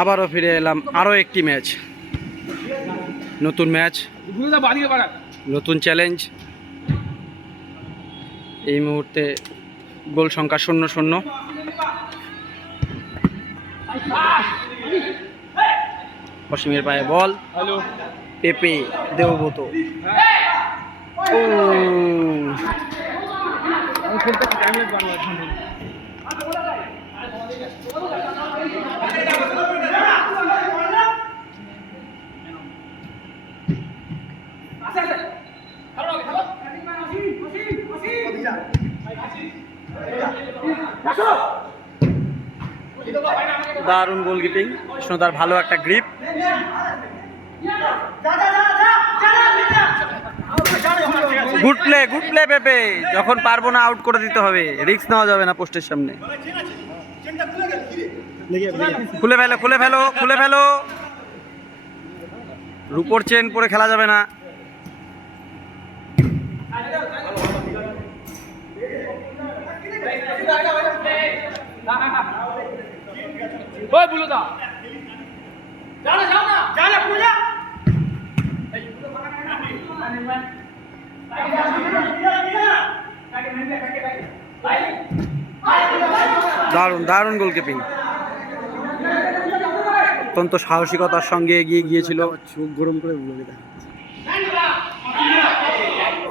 আবারও ফিরে এলাম আরও একটি ম্যাচ, নতুন ম্যাচ, নতুন চ্যালেঞ্জ। এই মুহূর্তে গোল সংখ্যা 0-0। অসীমের পায়ে বল, পেপে দেবব্রত। দারুণ গোলকিপিং, কৃষ্ণদার ভালো একটা গ্রিপ। গুড প্লে পেপে। যখন পারবো না আউট করে দিতে হবে, রিস্ক নেওয়া যাবে না পোস্টের সামনে। খুলে ফেলো। রুপোর চেন পরে খেলা যাবে না। দারুণ গোলকিপিং, অত্যন্ত সাহসিকতার সঙ্গে এগিয়ে গিয়েছিল। চোখ গরম করে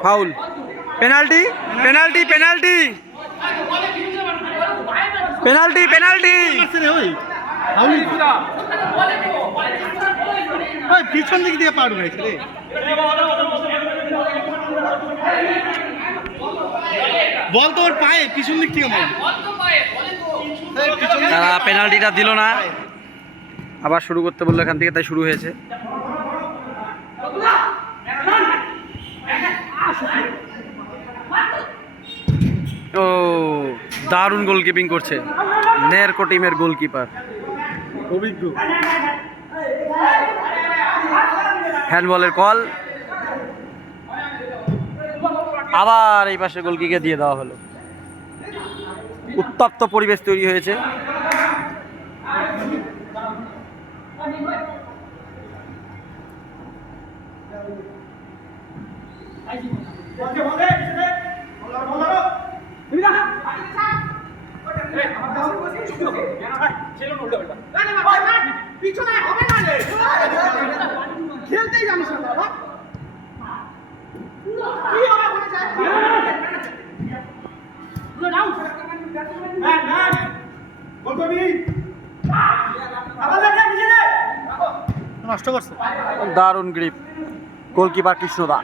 ফাউল, পেনাল্টি। পিছন দিক দিয়ে পার হয়েছে রে। বল তো ওর পায়ে পিছন দিক থেকে তারা পেনাল্টিটা দিল না, আবার শুরু করতে বললো এখান থেকে, তাই শুরু হয়েছে। ও দারুণ গোলকিপিং করছে নেরকো টিমের গোলকিপার, অভিজ্ঞ। হ্যান্ডবলের কল, আবার এই পাশে গোলকিকে দিয়ে দেওয়া হলো। উত্তপ্ত পরিবেশ তৈরি হয়েছে। খেলতেই জানিস না বাবা। নষ্ট করছে। দারুণ গ্রিপ, গোলকিপার কৃষ্ণদা।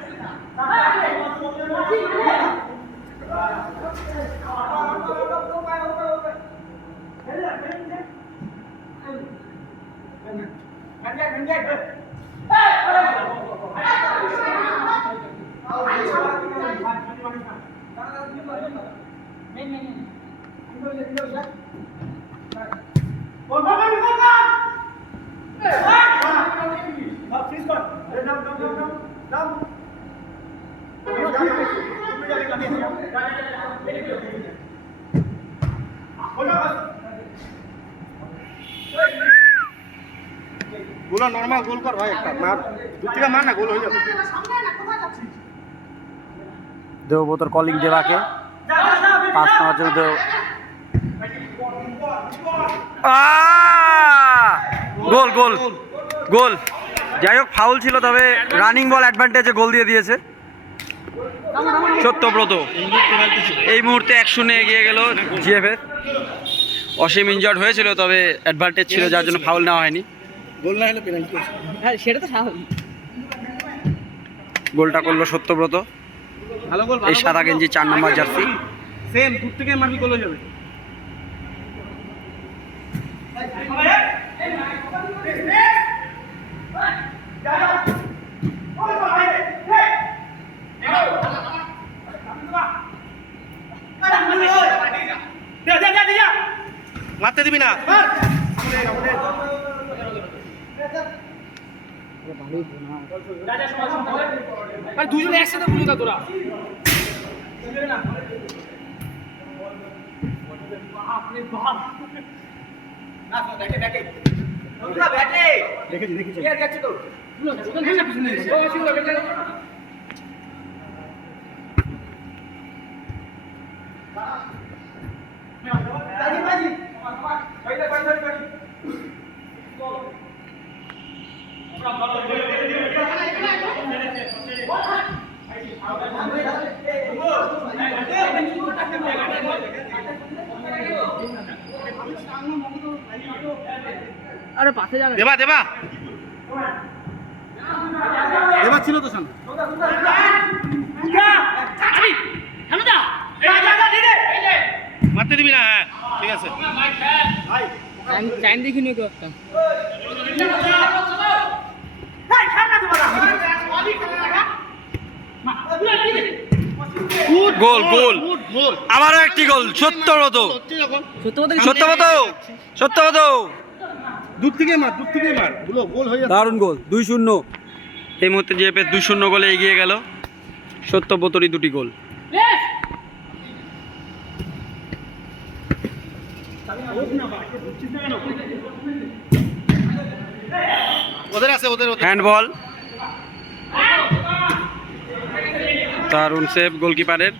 গোল নরমাল গোল কর ভাই, একটা মার, দূর থেকে মার না, গোল হয়ে যাবে। দেবব্রতর কলিং দেবাকে পাস নেওয়ার জন্য গোল। যাই হোক ফাউল ছিল, তবে রানিং বল অ্যাডভান্টেজে গোল দিয়ে দিয়েছে সত্যব্রত। এই মুহূর্তে 1-0 এগিয়ে গেল জিএফএস। অসীম ইনজার্ড হয়েছিল, তবে অ্যাডভান্টেজ ছিল যার জন্য ফাউল নেওয়া হয়নি। গোল না হলে পেনাল্টি। হ্যাঁ সেটা তো স্বাভাবিক। গোলটা করলো সত্যব্রত, ভালো গোল। এই সাদা গেঞ্জি 4 নম্বর জার্সি। সেম দূর থেকে মারবি, গোল হয়ে যাবে। মারতে দিবি না। দুজনে একসাথে বলুন না তোরা। বাপ রে বাপ। না দেখে দেখে দেখেছি দেখেছি আরে পাশে যাবে দেবা দেবা দেবা ছিল তো সামনে মারতে দিবি না হ্যাঁ ঠিক আছে টাইম দেখিনি কেউ একটা গোল গোল আবারও একটি গোল সত্যব্রত সত্যব্রত সত্যব্রত দূর থেকে মার গোল হয়ে যাচ্ছে দারুণ গোল 2-0 এই মুহূর্তে জিএফএস 2-0 গোলে এগিয়ে গেল সত্যব্রতরই দুটি গোল ওদের আছে ওদের হ্যান্ডবল দারুণ সেভ গোলকিপারের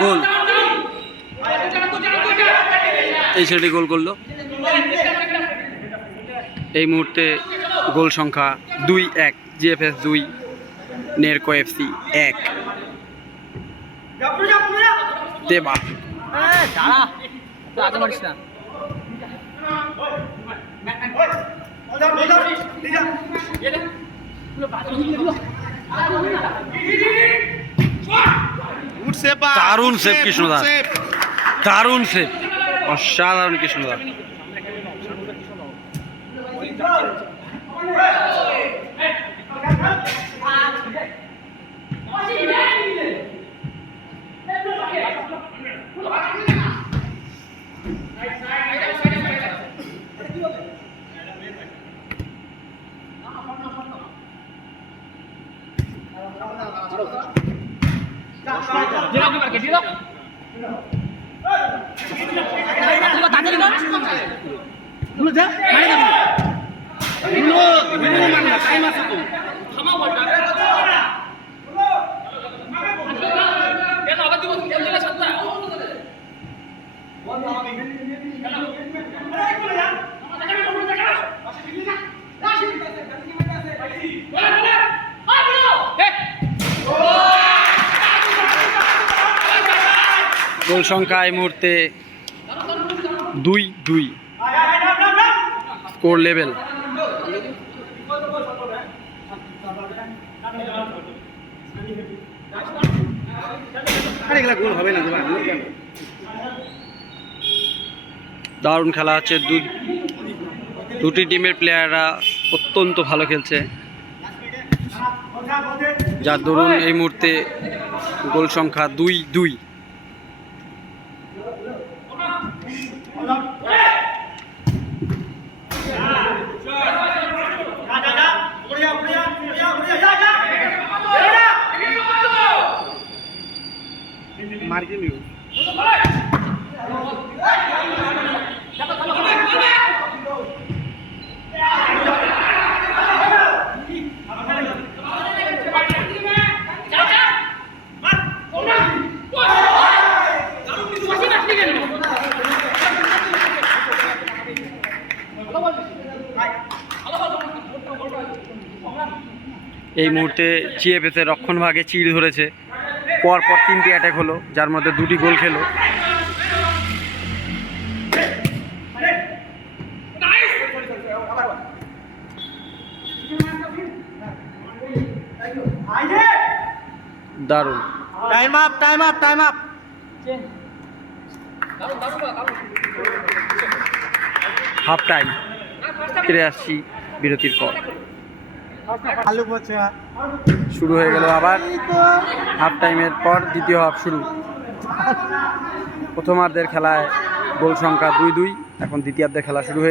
গোল এই ছেলেটি গোল করলো এই মুহূর্তে গোল সংখ্যা 2-1 জিএফএস 2 নেরকো এফসি 1 দেবা দাঁড়া তো আগে মারিস না দারুণ সেভ কৃষ্ণদা দারুণ সেভ অসাধারণ কৃষ্ণদা গোল সংখ্যা এই মুহূর্তে 2-2 স্কোর লেভেল গোল হবে না দারুণ খেলা হচ্ছে দুটি টিমের প্লেয়াররা অত্যন্ত ভালো খেলছে যার দরুন এই মুহূর্তে গোল সংখ্যা 2-2 এই মুহূর্তে জিএফএস এর রক্ষণভাগে চিড় ধরেছে পরপর 3টি অ্যাটাক হলো যার মধ্যে 2টি গোল খেলো দারুণ টাইম আপ হাফ টাইম ফিরে আসছি বিরতির পর আলু পচা শুরু হয়ে গেল আবার হাফ টাইমের পর দ্বিতীয় হাফ শুরু প্রথমার্ধের খেলায় গোল সংখ্যা 2-2 এখন দ্বিতীয়ার্ধের খেলা শুরু হয়ে